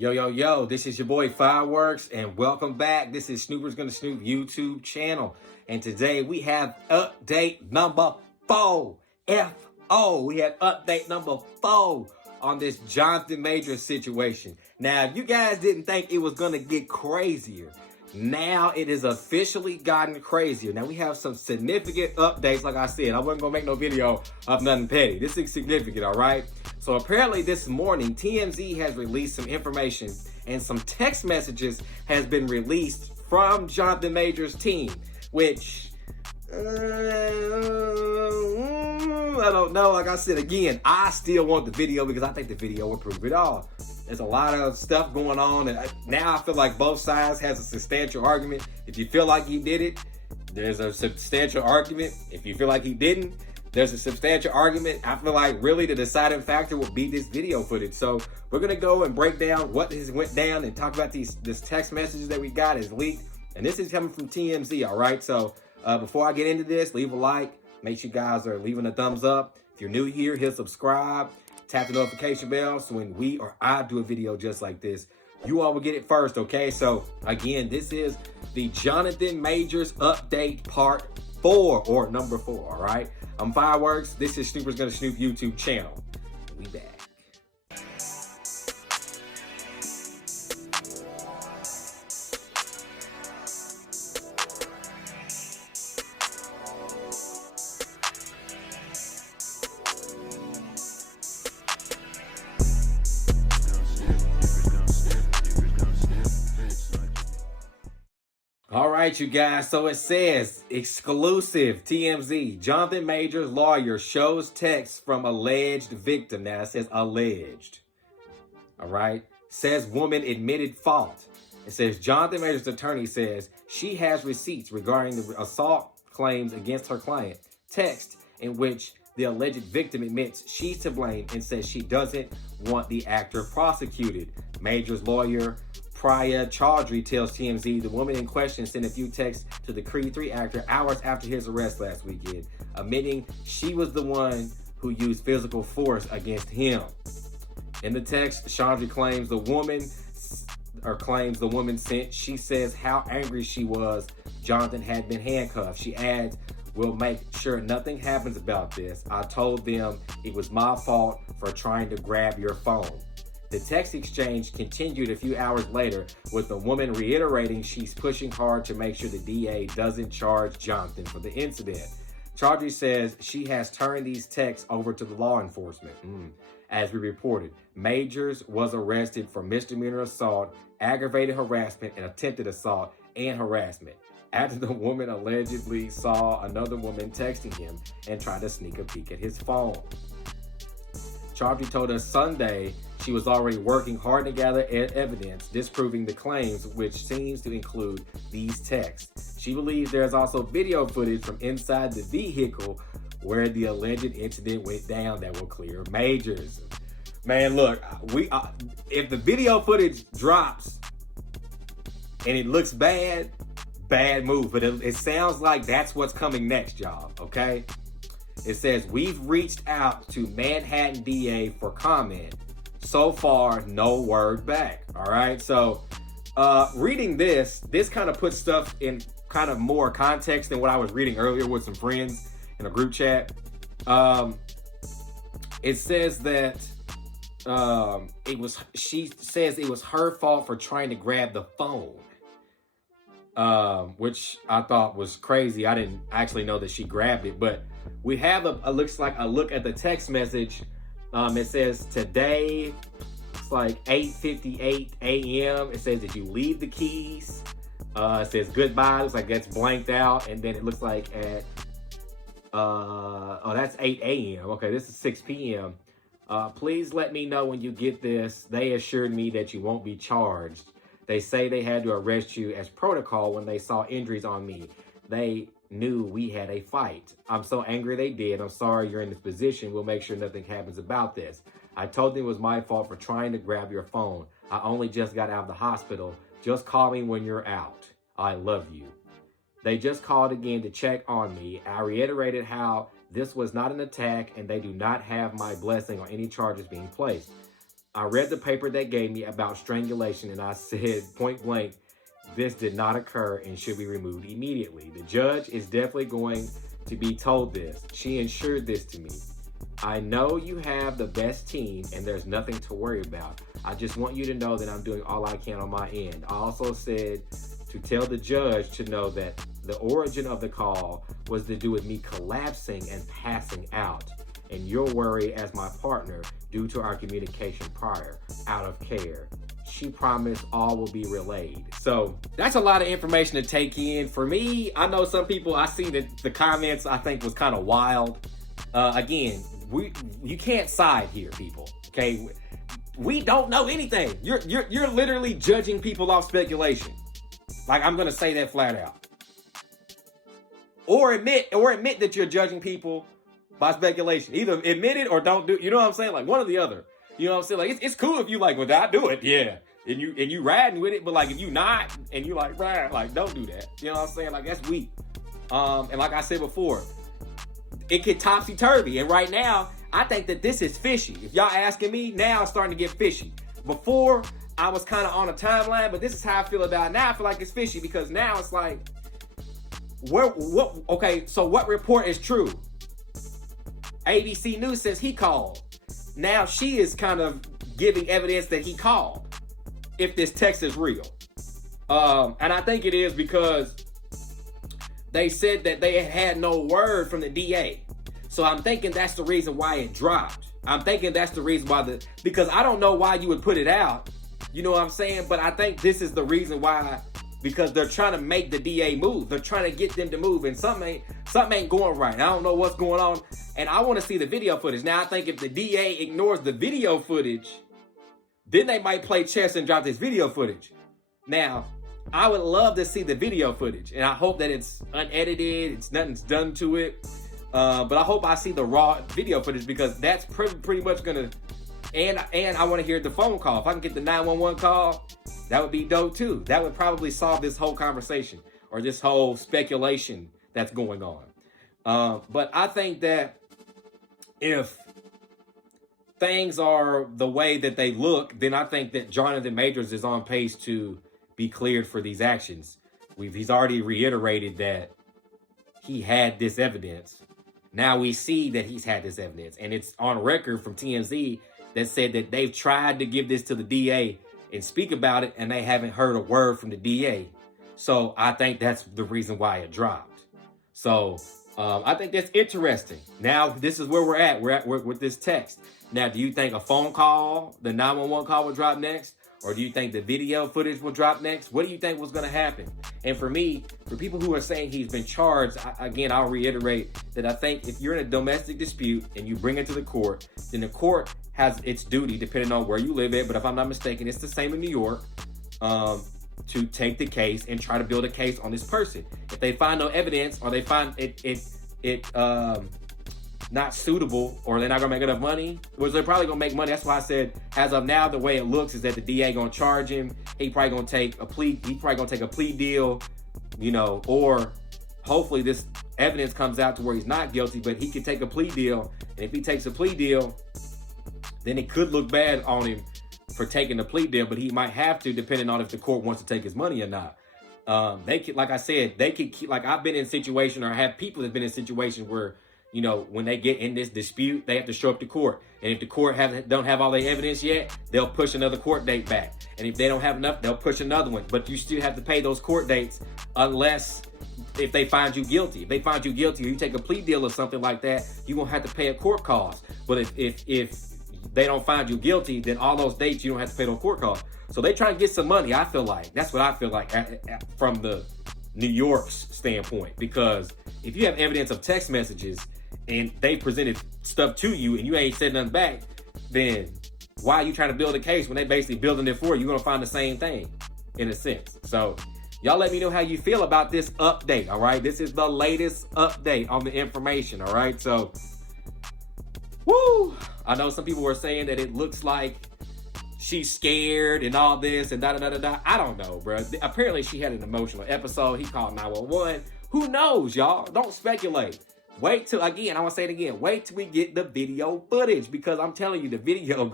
Yo, this is your boy Fireworks, and welcome back. This is Snoopers Gonna Snoop YouTube channel. And today we have update number 4. F-O. We have update number 4 on this Jonathon Majors situation. Now, if you guys didn't think it was gonna get crazier, now it is officially gotten crazier. Now we have some significant updates. Like I said, I wasn't gonna make no video of nothing petty. This is significant, all right? So apparently this morning, TMZ has released some information and some text messages has been released from Jonathon Majors' team, which, I don't know. Like I said, again, I still want the video because I think the video will prove it all. There's a lot of stuff going on, and now I feel like both sides has a substantial argument. If you feel like he did it, there's a substantial argument. If you feel like he didn't, there's a substantial argument. I feel like really the deciding factor will be this video footage. So we're gonna go and break down what has went down and talk about this text messages that we got is leaked. And this is coming from TMZ, all right? So before I get into this, leave a like. Make sure you guys are leaving a thumbs up. If you're new here, hit subscribe. Tap the notification bell so when we or I do a video just like this, you all will get it first, okay? So again, this is the Jonathon Majors update part 4 or number 4, all right? I'm Fireworks. This is Snoopers Gonna Snoop YouTube channel. We back. All right, you guys, so it says, exclusive TMZ, Jonathon Majors' lawyer shows text from alleged victim. Now, it says alleged, all right? Says woman admitted fault. It says Jonathon Majors' attorney says she has receipts regarding the assault claims against her client. Text in which the alleged victim admits she's to blame and says she doesn't want the actor prosecuted. Majors' lawyer, Priya Chaudhry, tells TMZ the woman in question sent a few texts to the Creed 3 actor hours after his arrest last weekend, admitting she was the one who used physical force against him. In the text, Chaudhry claims the woman sent, she says how angry she was Jonathon had been handcuffed. She adds, "We'll make sure nothing happens about this. I told them it was my fault for trying to grab your phone." The text exchange continued a few hours later with the woman reiterating she's pushing hard to make sure the DA doesn't charge Jonathon for the incident. Chaudhry says she has turned these texts over to the law enforcement. As we reported, Majors was arrested for misdemeanor assault, aggravated harassment, and attempted assault and harassment after the woman allegedly saw another woman texting him and tried to sneak a peek at his phone. Chaudhry told us Sunday she was already working hard to gather evidence disproving the claims, which seems to include these texts. She believes there's also video footage from inside the vehicle where the alleged incident went down that will clear Majors. Man, look, if the video footage drops and it looks bad move, but it sounds like that's what's coming next, y'all, okay? It says, we've reached out to Manhattan DA for comment. So far, no word back, all right? So reading this kind of puts stuff in kind of more context than what I was reading earlier with some friends in a group chat. It says that she says it was her fault for trying to grab the phone, which I thought was crazy. I didn't actually know that she grabbed it, but we have looks like a look at the text message. It says today, it's like 8:58 a.m. It says that you leave the keys. It says goodbye. Looks like that's blanked out. And then it looks like at, oh, that's 8 a.m. Okay, this is 6 p.m. Please let me know when you get this. They assured me that you won't be charged. They say they had to arrest you as protocol when they saw injuries on me. They knew we had a fight. I'm so angry they did. I'm sorry you're in this position. We'll make sure nothing happens about this. I told them it was my fault for trying to grab your phone. I only just got out of the hospital. Just call me when you're out. I love you. They just called again to check on me. I reiterated how this was not an attack and they do not have my blessing on any charges being placed. I read the paper they gave me about strangulation and I said point blank, this did not occur and should be removed immediately. The judge is definitely going to be told this. She ensured this to me. I know you have the best team and there's nothing to worry about. I just want you to know that I'm doing all I can on my end. I also said to tell the judge to know that the origin of the call was to do with me collapsing and passing out, and your worry as my partner due to our communication prior, out of care. She promised all will be relayed. So that's a lot of information to take in. For me, I know some people, I see that the comments I think was kind of wild. Again, you can't side here, people. Okay, we don't know anything. You're literally judging people off speculation. Like, I'm gonna say that flat out. Or admit that you're judging people by speculation. Either admit it or don't do it. You know what I'm saying? Like, one or the other. You know what I'm saying? Like, it's cool if you like, well, I do it, yeah. And you riding with it, but like if you not and you like ride, like don't do that. You know what I'm saying? Like, that's weak. And like I said before, it get topsy-turvy. And right now, I think that this is fishy. If y'all asking me, now it's starting to get fishy. Before, I was kind of on a timeline, but this is how I feel about it. Now I feel like it's fishy because now it's like, okay, so what report is true? ABC News says he called. Now she is kind of giving evidence that he called, if this text is real. And I think it is because they said that they had no word from the DA. So I'm thinking that's the reason why it dropped. I'm thinking that's the reason why because I don't know why you would put it out. You know what I'm saying? But I think this is the reason why, because they're trying to make the DA move. They're trying to get them to move, and something ain't going right. I don't know what's going on, and I want to see the video footage. Now, I think if the DA ignores the video footage, then they might play chess and drop this video footage. Now, I would love to see the video footage, and I hope that it's unedited, nothing's done to it. But I hope I see the raw video footage, because that's pretty much gonna. And I want to hear the phone call. If I can get the 911 call, that would be dope too. That would probably solve this whole conversation or this whole speculation that's going on. But I think that if things are the way that they look, then I think that Jonathon Majors is on pace to be cleared for these actions. He's already reiterated that he had this evidence. Now we see that he's had this evidence, and it's on record from TMZ that said that they've tried to give this to the DA and speak about it, and they haven't heard a word from the DA. So I think that's the reason why it dropped. So I think that's interesting. Now, this is where we're at. We're with this text. Now, do you think a phone call, the 911 call will drop next? Or do you think the video footage will drop next? What do you think was going to happen? And for me, for people who are saying he's been charged, again, I'll reiterate that I think if you're in a domestic dispute and you bring it to the court, then the court has its duty, depending on where you live at. But if I'm not mistaken, it's the same in New York, to take the case and try to build a case on this person. If they find no evidence, or they find it not suitable, or they're not gonna make enough money, which they're probably gonna make money. That's why I said, as of now, the way it looks is that the DA gonna charge him. He probably gonna take a plea deal, you know, or hopefully this evidence comes out to where he's not guilty, but he could take a plea deal. And if he takes a plea deal, then it could look bad on him for taking the plea deal, but he might have to, depending on if the court wants to take his money or not. They could, like I said, they could keep, like I've been in a situation, or have people that have been in situations where, you know, when they get in this dispute, they have to show up to court. And if the court don't have all their evidence yet, they'll push another court date back. And if they don't have enough, they'll push another one. But you still have to pay those court dates unless if they find you guilty. If they find you guilty, or you take a plea deal or something like that, you're going to have to pay a court cost. But if they don't find you guilty, then all those dates, you don't have to pay those court costs. So they try to get some money, I feel like. That's what I feel like from the New York's standpoint. Because if you have evidence of text messages and they presented stuff to you and you ain't said nothing back, then why are you trying to build a case when they basically building it for you? You're going to find the same thing, in a sense. So y'all let me know how you feel about this update, all right? This is the latest update on the information, all right? So, woo! I know some people were saying that it looks like she's scared and all this and da-da-da-da-da. I don't know, bro. Apparently she had an emotional episode. He called 911. Who knows, y'all? Don't speculate. wait till, again, I want to say it again, wait till we get the video footage, because I'm telling you, the video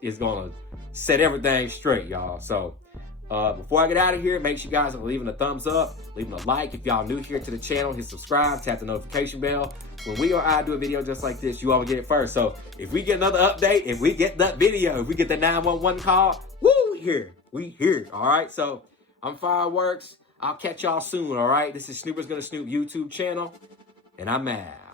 is gonna set everything straight, y'all. So before I get out of here, make sure you guys are leaving a thumbs up, leaving a like. If y'all new here to the channel, hit subscribe, tap the notification bell. When we or I do a video just like this, you all will get it first. So if we get another update, if we get that video, if we get the 911 call, woo, we here, all right? So I'm Fireworks. I'll catch y'all soon, all right? This is Snoopers Gonna Snoop YouTube channel, and I'm out.